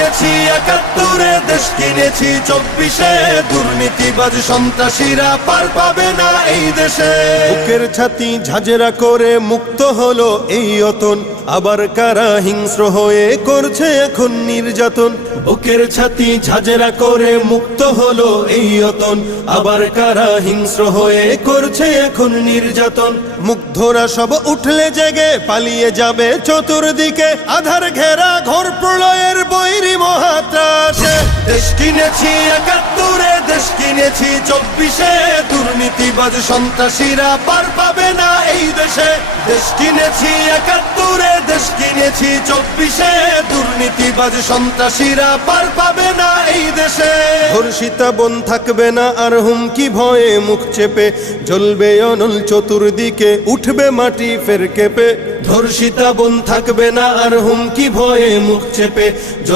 কিনেছি ৭১, দেশ কিনেছি ২৪, দুর্নীতিবাজ সন্ত্রাসীরা পার পাবে না এই দেশে। বুকের ছাতি ঝাঁঝরা করে মুক্ত হলো এই অতন, আবার কারা হিংস্র হয়ে করছে এখন নির্যাতন। বুকের ছাতি ঝাঁঝরা করে মুক্ত হলো এই অতন, আবার কারা হিংস্র হয়ে করছে এখন নির্যাতন। মুগ্ধরা সব উঠলে জেগে পালিয়ে যাবে চতুর্দিকে, আধার ঘেরা ঘোর প্রলয়ের বৈরী মহাত্রাসে। দেশ কিনেছি ৭১, দেশ কিনেছি ২৪, দুর্নীতিবাজ সন্ত্রাসীরা পার পাবে না এই দেশে। দেশ কিনেছি ৭১, দেশ কিনেছি ২৪, দুর্নীতিবাজ সন্ত্রাসীরা পার পাবে না এই দেশে। ধর্ষিতা বোন থাকবে না আর হুমকি ভয়ে মুখ চেপে, জ্বলবে অনল চতুর্দিকে, উঠবে মাটি ফের কেঁপে। ধর্ষিতা বোন থাকবে না আর হুমকি ভয়ে মুখ চেপে।